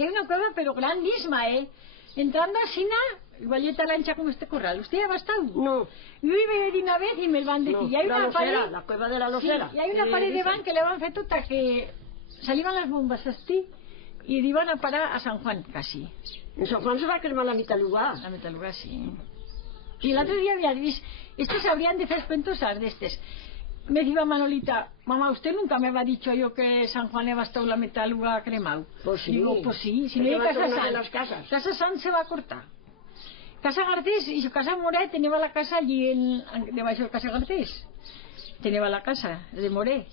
que hay una cueva pero grandísima, entrando a Sina, igual ya tan ancha como este corral. ¿Usted ya ha estado? No. Yo iba de una vez y me van a decir, No, y hay una pared, la cueva de la Losera. sí, y hay una pared de van que le van a hacer tota que salían las bombas así y iban a parar a San Juan casi. En San Juan se va a cremar la mitad lugar. La Metaluga, sí. Y el otro día había visto, estos habrían de hacer pentosas de estos. Me decía Manolita, mamá, usted nunca me había dicho yo que San Juan le ha bastado la Metaluga cremado. Pues sí. Digo, pues sí, si no hay Casa San se va a cortar. Casa Garcés y su casa Moré tenía la casa allí debajo de Casa Garcés. Tenía la casa de Moré.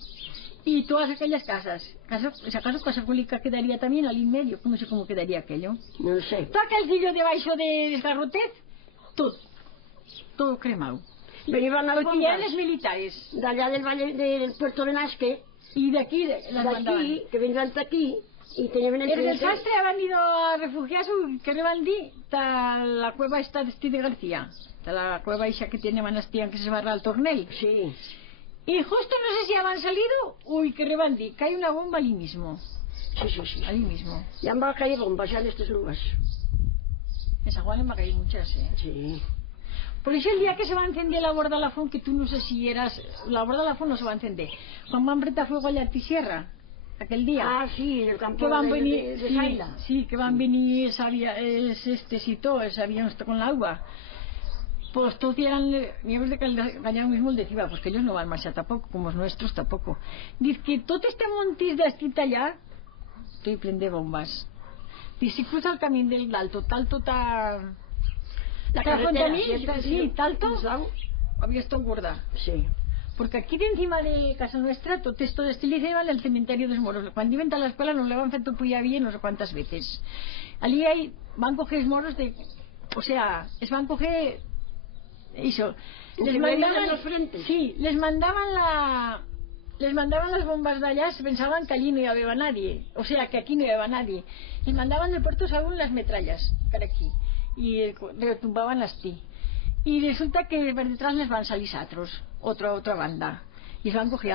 Y todas aquellas casas. Si acaso Casa Cólica quedaría también al en medio. No sé cómo quedaría aquello. No lo sé. Todo aquel sitio debajo de Garrotet, todo cremado. Venían las bombas militares. de allá del valle del puerto de Nasque. Y de aquí, aquí, que venían hasta aquí. Y tenían el desastre han ido a refugiarse que revandí la cueva esta de Steve García, la cueva esa que tiene Manastía que se barra al tornel. Sí. Y justo no sé si han salido, uy, que revandí, cae una bomba allí mismo. Sí. Allí mismo. Ya han caído bombas ya en estos lugares. En San Juan me ha caído muchas, Sí. Por eso el día que se va a encender la Bordalafón, que tú no sé si eras, la Bordalafón no se va a encender. Cuando van a preta fuego allá a Tisierra. Aquel día. Ah, sí, en el campo que van venir, de Saila. Sí, que van a venir, sabían esto con la uva. Pues todos eran, miembros de Cañar mismo le decía, pues que ellos no van marchar tampoco, como los nuestros tampoco. Dice que todo este montis de escrita allá, estoy prende bombas. Dice, si cruza el camino del Alto, Talto, la carretera, sí, Talto, había estado gorda. Sí. Porque aquí de encima de casa nuestra, todo esto de estiliza iban al cementerio de los moros. Cuando iban a la escuela nos lo han feito puya bien no sé cuántas veces. Allí hay, van a coger moros de, o sea, es van a coger eso. Les mandaban los frentes. Sí, les mandaban las bombas de allá, se pensaban que allí no iba a haber nadie, o sea, que aquí no iba a haber nadie. Les mandaban del puerto Saúl las metrallas para aquí y retumbaban las ti. Y resulta que por detrás les van a salir otros, otra banda, y se van a coger